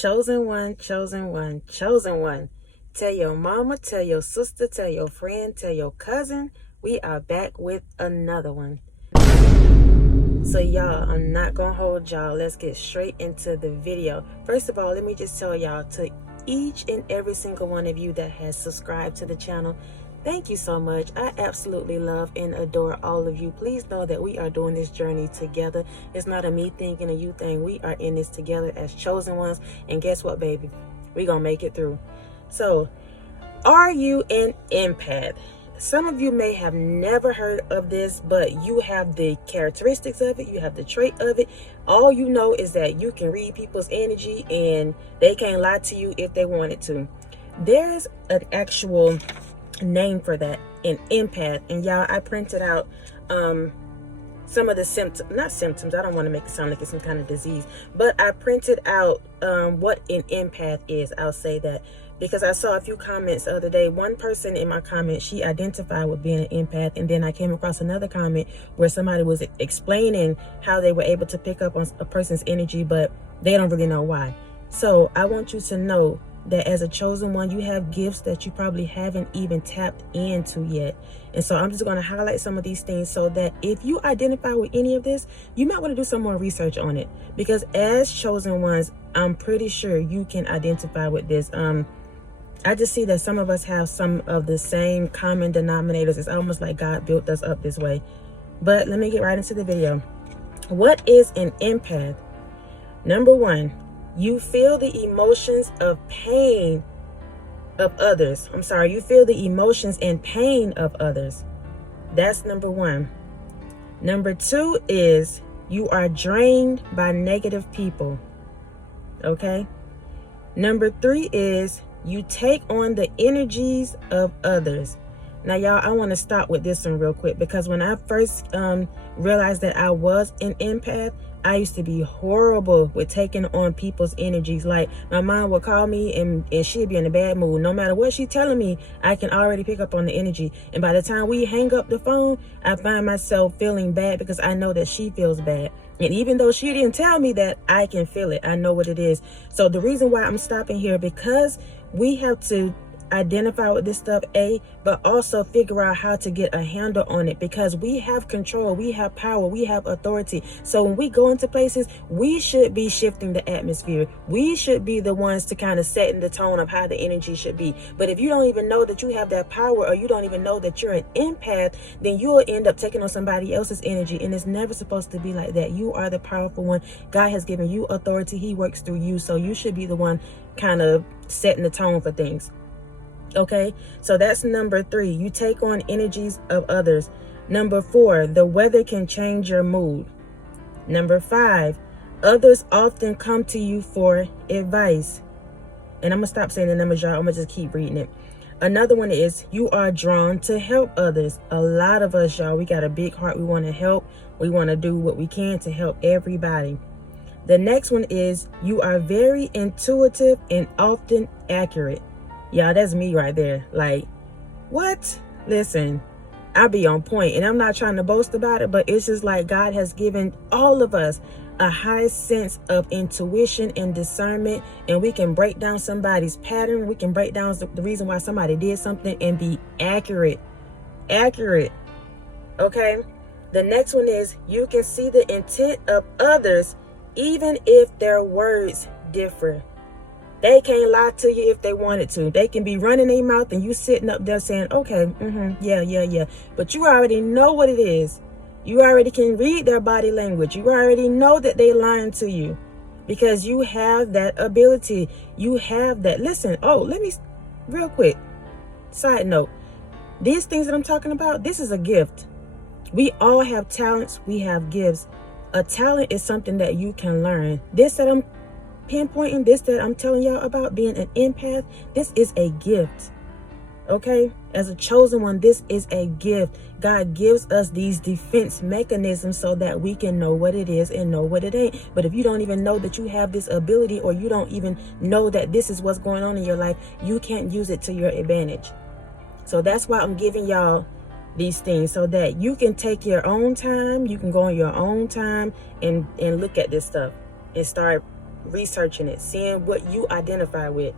Chosen one, chosen one, chosen one. Tell your mama, tell your sister, tell your friend, tell your cousin. We are back with another one. So y'all, I'm not gonna hold y'all. Let's get straight into the video. First of all, let me just tell y'all, to each and every single one of you that has subscribed to the channel, thank you so much. I absolutely love and adore all of you. Please know that we are doing this journey together. It's not a me thing and a you thing. We are in this together as chosen ones. And guess what, baby? We're going to make it through. So, are you an empath? Some of you may have never heard of this, but you have the characteristics of it. You have the trait of it. All you know is that you can read people's energy and they can't lie to you if they wanted to. There's an actual name for that, an empath. And y'all, I printed out some of the symptoms, I don't want to make it sound like it's some kind of disease, but I printed out what an empath is. I'll say that because I saw a few comments the other day. One person in my comment, she identified with being an empath, and then I came across another comment where somebody was explaining how they were able to pick up on a person's energy, but they don't really know why. So I want you to know that as a chosen one, you have gifts that you probably haven't even tapped into yet. And so I'm just going to highlight some of these things so that if you identify with any of this, you might want to do some more research on it, because as chosen ones, I'm pretty sure you can identify with this. I just see that some of us have some of the same common denominators. It's almost like God built us up this way. But let me get right into the video. What is an empath? Number one, you feel the emotions of pain of others. You feel the emotions and pain of others. That's number one. Number two is you are drained by negative people. Okay. Number three is you take on the energies of others. Now, y'all, I want to stop with this one real quick, because when I first realized that I was an empath, I used to be horrible with taking on people's energies. Like, my mom would call me and she'd be in a bad mood. No matter what she's telling me, I can already pick up on the energy. And by the time we hang up the phone, I find myself feeling bad because I know that she feels bad. And even though she didn't tell me that, I can feel it. I know what it is. So the reason why I'm stopping here, because we have to identify with this stuff, but also figure out how to get a handle on it, because we have control, we have power, we have authority. So when we go into places, we should be shifting the atmosphere. We should be the ones to kind of setting the tone of how the energy should be. But if you don't even know that you have that power, or you don't even know that you're an empath, then you'll end up taking on somebody else's energy. And it's never supposed to be like that. You are the powerful one. God has given you authority. He works through you. So you should be the one kind of setting the tone for things. Okay, so that's number three. You take on energies of others. Number four, the weather can change your mood. Number five, others often come to you for advice. And I'm going to stop saying the numbers, y'all. I'm going to just keep reading it. Another one is you are drawn to help others. A lot of us, y'all, we got a big heart. We want to help. We want to do what we can to help everybody. The next one is you are very intuitive and often accurate. Yeah, that's me right there. Like, what? Listen, I be on point, and I'm not trying to boast about it, but it's just like God has given all of us a high sense of intuition and discernment, and we can break down somebody's pattern. We can break down the reason why somebody did something and be accurate. Accurate. Okay? The next one is you can see the intent of others even if their words differ. They can't lie to you if they wanted to. They can be running their mouth and you sitting up there saying, okay, yeah. But you already know what it is. You already can read their body language. You already know that they lying to you, because you have that ability. You have that. Listen, let me, real quick, side note. These things that I'm talking about, this is a gift. We all have talents. We have gifts. A talent is something that you can learn. This that I'm pinpointing, this that I'm telling y'all about, being an empath, this is a gift. Okay, as a chosen one, this is a gift. God gives us these defense mechanisms so that we can know what it is and know what it ain't. But if you don't even know that you have this ability, or you don't even know that this is what's going on in your life, you can't use it to your advantage. So that's why I'm giving y'all these things, so that you can take your own time. You can go on your own time and look at this stuff and start researching it, seeing what you identify with.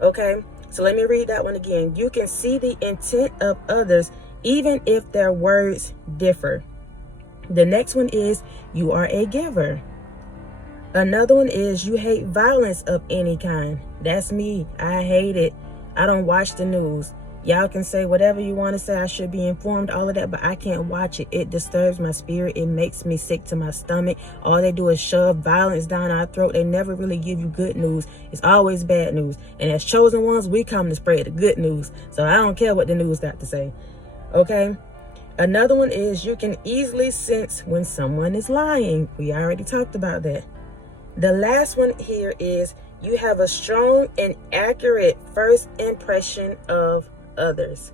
Okay, so let me read that one again. You can see the intent of others even if their words differ. The next one is you are a giver. Another one is you hate violence of any kind. That's me. I hate it. I don't watch the news. Y'all can say whatever you want to say. I should be informed, all of that, but I can't watch it. It disturbs my spirit. It makes me sick to my stomach. All they do is shove violence down our throat. They never really give you good news. It's always bad news. And as chosen ones, we come to spread the good news. So I don't care what the news got to say. Okay? Another one is you can easily sense when someone is lying. We already talked about that. The last one here is you have a strong and accurate first impression of others.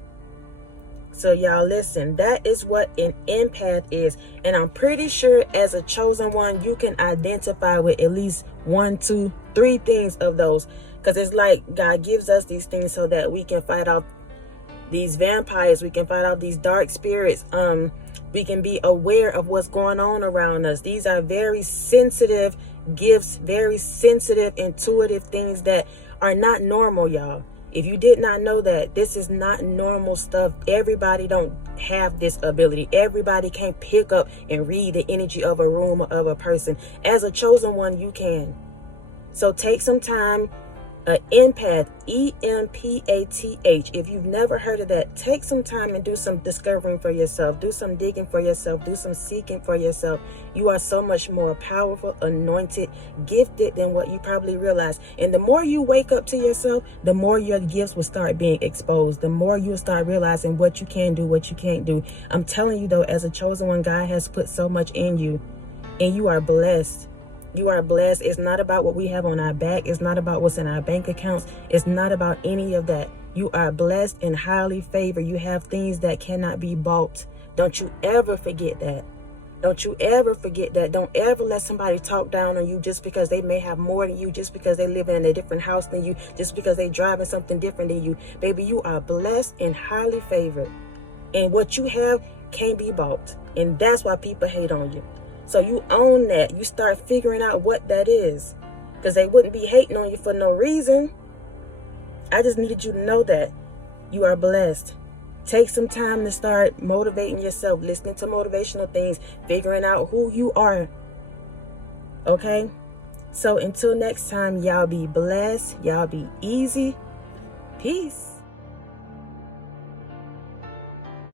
So y'all listen, that is what an empath is. And I'm pretty sure as a chosen one, you can identify with at least 1, 2, 3 things of those. Because it's like God gives us these things so that we can fight off these vampires. We can fight off these dark spirits. We can be aware of what's going on around us. These are very sensitive gifts, very sensitive, intuitive things that are not normal, y'all. If you did not know that, this is not normal stuff. Everybody don't have this ability. Everybody can't pick up and read the energy of a room or of a person. As a chosen one, you can. So take some time. Empath, EMPATH. If you've never heard of that, take some time and do some discovering for yourself. Do some digging for yourself. Do some seeking for yourself. You are so much more powerful, anointed, gifted than what you probably realize. And the more you wake up to yourself, the more your gifts will start being exposed. The more you'll start realizing what you can do, what you can't do. I'm telling you though, as a chosen one, God has put so much in you, and you are blessed. You are blessed. It's not about what we have on our back. It's not about what's in our bank accounts. It's not about any of that. You are blessed and highly favored. You have things that cannot be bought. Don't you ever forget that. Don't you ever forget that. Don't ever let somebody talk down on you just because they may have more than you, just because they live in a different house than you, just because they driving something different than you. Baby, you are blessed and highly favored. And what you have can't be bought. And that's why people hate on you. So you own that. You start figuring out what that is. Because they wouldn't be hating on you for no reason. I just needed you to know that. You are blessed. Take some time to start motivating yourself. Listening to motivational things. Figuring out who you are. Okay? So until next time, y'all be blessed. Y'all be easy. Peace.